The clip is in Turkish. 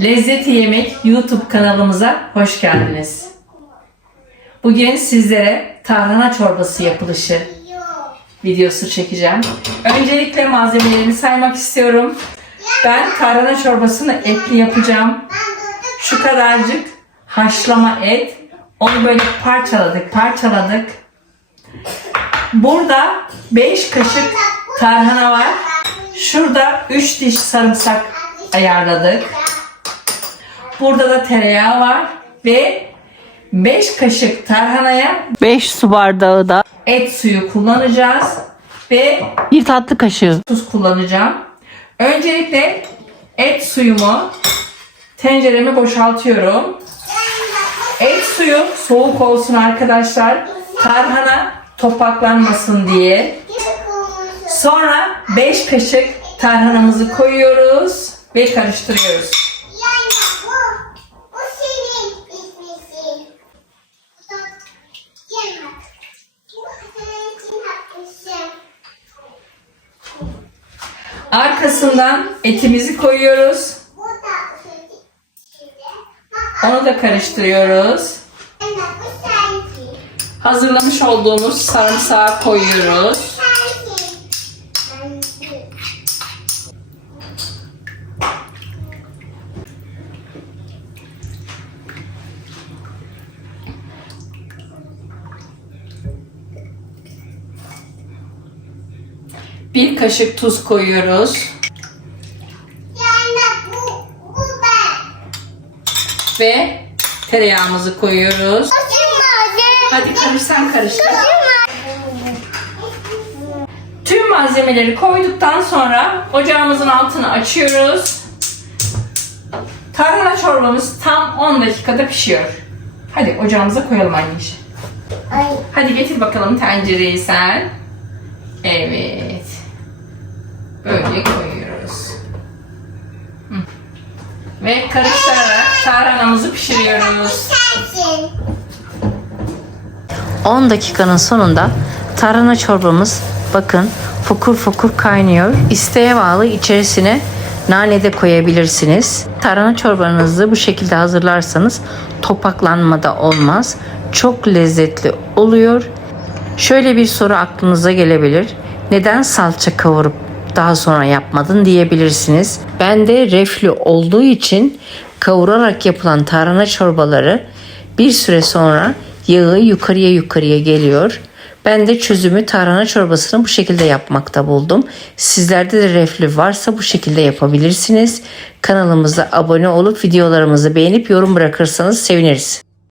Lezzeti Yemek YouTube kanalımıza hoş geldiniz. Bugün sizlere tarhana çorbası yapılışı videosu çekeceğim. Öncelikle malzemelerini saymak istiyorum. Ben tarhana çorbasını etli yapacağım. Şu kadarcık haşlama et. Onu böyle parçaladık, parçaladık. Burada 5 kaşık tarhana var. Şurada 3 diş sarımsak ayarladık. Burada da tereyağı var ve 5 kaşık tarhanaya 5 su bardağı da et suyu kullanacağız ve bir tatlı kaşığı tuz kullanacağım. Öncelikle et suyumu tencereme boşaltıyorum. Et suyu soğuk olsun arkadaşlar. Tarhana topaklanmasın diye. Sonra 5 kaşık tarhanamızı koyuyoruz ve karıştırıyoruz. Yani bu, bu senin ismisi. Yemek. Bu senin için haklısın. Arkasından etimizi koyuyoruz. Onu da karıştırıyoruz. Hazırlamış olduğumuz sarımsağı koyuyoruz. Bir kaşık tuz koyuyoruz Yani bu, bu ben. ve tereyağımızı koyuyoruz. Hadi karışsan karıştır. Tüm malzemeleri koyduktan sonra ocağımızın altını açıyoruz. Tarhana çorbamız tam 10 dakikada pişiyor. Hadi ocağımıza koyalım anneciğim. Hadi getir bakalım tencereyi sen. Evet. Böyle koyuyoruz. Hı. Ve karıştırarak tarhanamızı pişiriyoruz. Sensin. 10 dakikanın sonunda tarhana çorbamız bakın fokur fokur kaynıyor. İsteğe bağlı içerisine nane de koyabilirsiniz. Tarhana çorbanızı bu şekilde hazırlarsanız topaklanma da olmaz. Çok lezzetli oluyor. Şöyle bir soru aklınıza gelebilir. Neden salça kavurup daha sonra yapmadın diyebilirsiniz. Ben de reflü olduğu için kavurarak yapılan tarhana çorbaları bir süre sonra yağı yukarıya yukarıya geliyor. Ben de çözümü tarhana çorbasını bu şekilde yapmakta buldum. Sizlerde de reflü varsa bu şekilde yapabilirsiniz. Kanalımıza abone olup videolarımızı beğenip yorum bırakırsanız seviniriz.